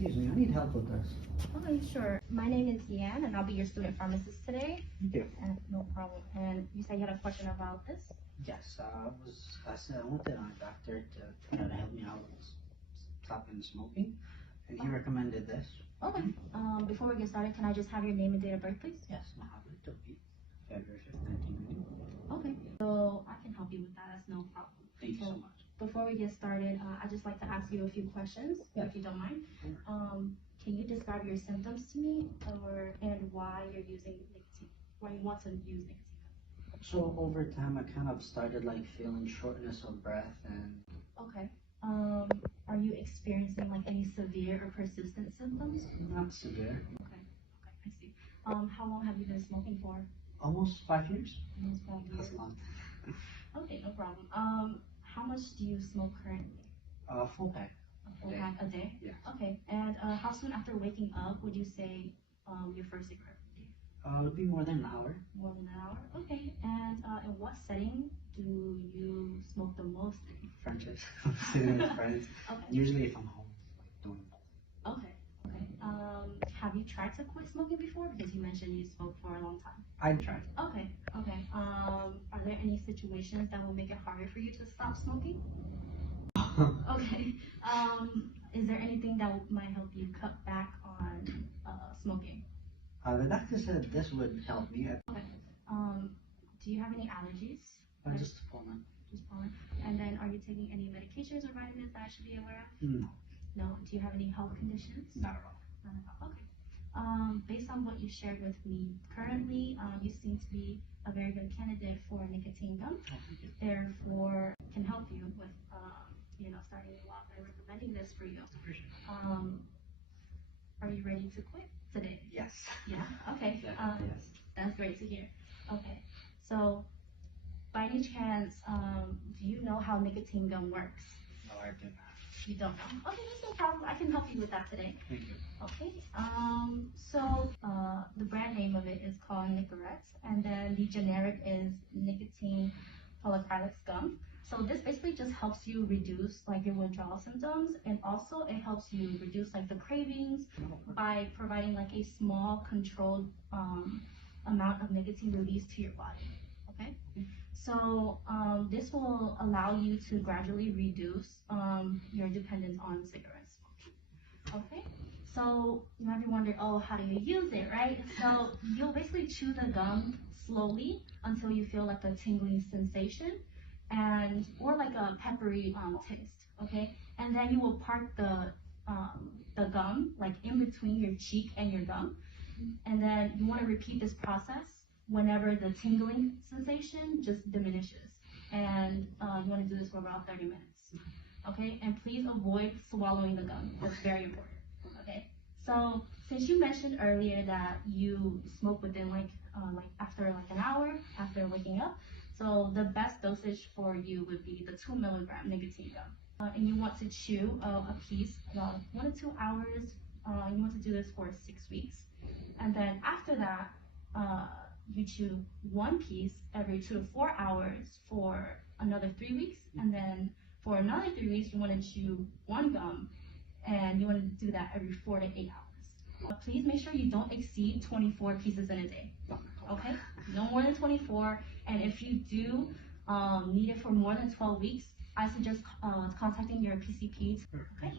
Excuse me, I need help with this. Okay, sure. My name is Yan, and I'll be your student pharmacist today. Thank you. No problem. And you said you had a question about this? Yes, I went to my doctor to help me out with stopping smoking, and he recommended this. Okay. Before we get started, can I just have your name and date of birth, please? Yes, Mohammed Tobi, February 5th, 1990. Okay. So I can help you with that. That's no problem. Thank you so much. Before we get started, I'd just like to ask you a few questions, if you don't mind. Can you describe your symptoms to me, and why you're using nicotine? Why you want to use nicotine? So over time, I kind of started like feeling shortness of breath and. Okay. Are you experiencing like any severe or persistent symptoms? Not severe. Okay, I see. How long have you been smoking for? Almost 5 years. Almost 5 years. That's a lot. Okay, no problem. How much do you smoke currently? Full pack. A full pack a day? Yeah. Okay, and how soon after waking up would you say your first cigarette would be? It would be more than an hour. More than an hour? Okay, and in what setting do you smoke the most in? Friendships. Sitting with friends. Okay. Usually if I'm home, like doing both. Okay. Have you tried to quit smoking before? Because you mentioned you smoked for a long time. I tried. Okay. Are there any situations that will make it harder for you to stop smoking? Okay. Is there anything that might help you cut back on smoking? The doctor said this would help me. Okay. Do you have any allergies? Just pollen. Just pollen. And then, are you taking any medications or vitamins that I should be aware of? No. No. Do you have any health conditions? Not at all. Not at all. Okay. Based on what you shared with me, currently you seem to be a very good candidate for nicotine gum. Oh, thank you. Therefore, can help you with starting you off by recommending this for you. Are you ready to quit today? Yes. Yeah. Okay. Yes. That's great to hear. Okay. So, by any chance, do you know how nicotine gum works? No, I did not. You don't know? Okay, no problem. I can help you with that today. Thank you. Okay. So the brand name of it is called Nicorette, and then the generic is nicotine polycrylic gum. So this basically just helps you reduce like your withdrawal symptoms, and also it helps you reduce like the cravings by providing like a small controlled amount of nicotine released to your body. Okay. So this will allow you to gradually reduce your dependence on cigarette smoking. Okay. So you might be wondering, oh, how do you use it, right? So you'll basically chew the gum slowly until you feel like a tingling sensation, or like a peppery taste. Okay. And then you will part the gum like in between your cheek and your gum, and then you want to repeat this process whenever the tingling sensation just diminishes. And you want to do this for about 30 minutes. Okay, and please avoid swallowing the gum. That's very important. Okay, so since you mentioned earlier that you smoke within like after like an hour after waking up, so the best dosage for you would be the 2 milligram nicotine gum. And you want to chew a piece about 1 to 2 hours. You want to do this for 6 weeks, and then after that, you chew one piece every 2 to 4 hours for another 3 weeks, and then for another 3 weeks, you want to chew one gum, and you want to do that every 4 to 8 hours. Please make sure you don't exceed 24 pieces in a day. Okay, no more than 24. And if you do need it for more than 12 weeks, I suggest contacting your PCP. Okay,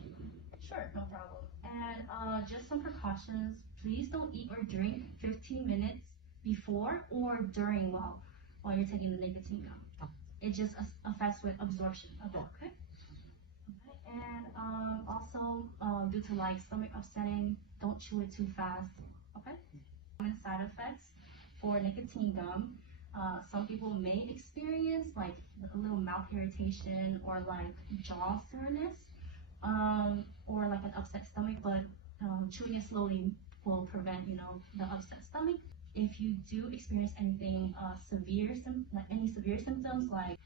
sure, no problem. And just some precautions. Please don't eat or drink 15 minutes before or during while you're taking the nicotine gum. It just affects with absorption of it. Okay. And also due to like stomach upsetting, don't chew it too fast. Okay. Common side effects for nicotine gum. Some people may experience like a little mouth irritation or like jaw soreness, or like an upset stomach, but chewing it slowly will prevent the upset stomach. If you do experience anything any severe symptoms like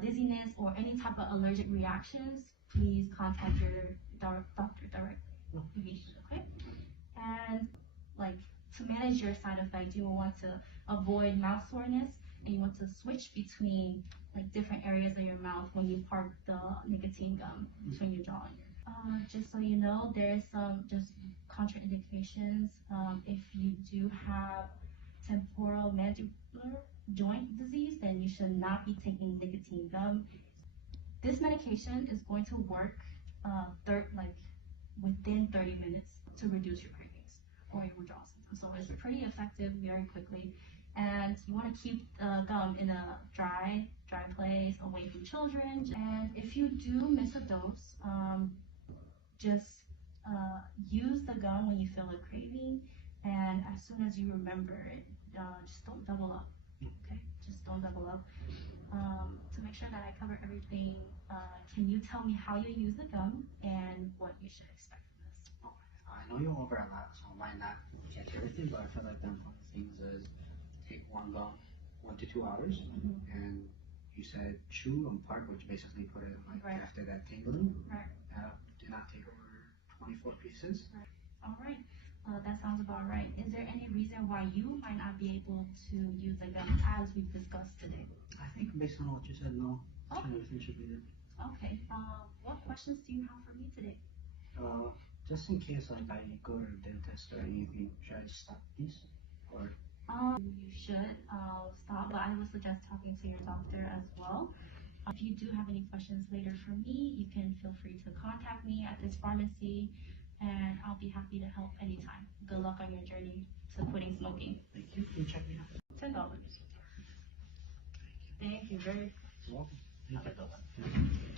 dizziness or any type of allergic reactions, please contact your doctor directly. Okay? And like to manage your side effects, you will want to avoid mouth soreness, and you want to switch between like different areas of your mouth when you part the nicotine gum between your jaw and your Just so you know, there's some just contraindications. If you do have temporal mandibular joint disease, then you should not be taking nicotine gum. This medication is going to work like within 30 minutes to reduce your cravings or your withdrawal symptoms. So it's pretty effective very quickly. And you want to keep the gum in a dry place away from children. And if you do miss a dose, just use the gum when you feel a craving, and as soon as you remember it, just don't double up. Okay, just don't double up. To make sure that I cover everything, can you tell me how you use the gum and what you should expect from this? I know you over a lot, so I might not catch everything, but I feel like the important things is take one gum 1 to 2 hours, and you said chew and part, which basically put it like Right. after that tingling. Right. Do not take over 24 pieces. Right. All right. That sounds about right. Is there any reason why you might not be able to use the gum as we've discussed today? I think based on what you said, no. Okay. Everything should be there. Okay. What questions do you have for me today? Just in case like I go to the dentist or anything, should I stop these? Or You should stop, but I would suggest talking to your doctor as well. If you do have any questions later for me, you can feel free to contact me at this pharmacy, and I'll be happy to help anytime. Good luck on your journey to quitting smoking. thank you. Can you check me out? $10. Thank you very You're welcome. much. Have a good one. Thank you.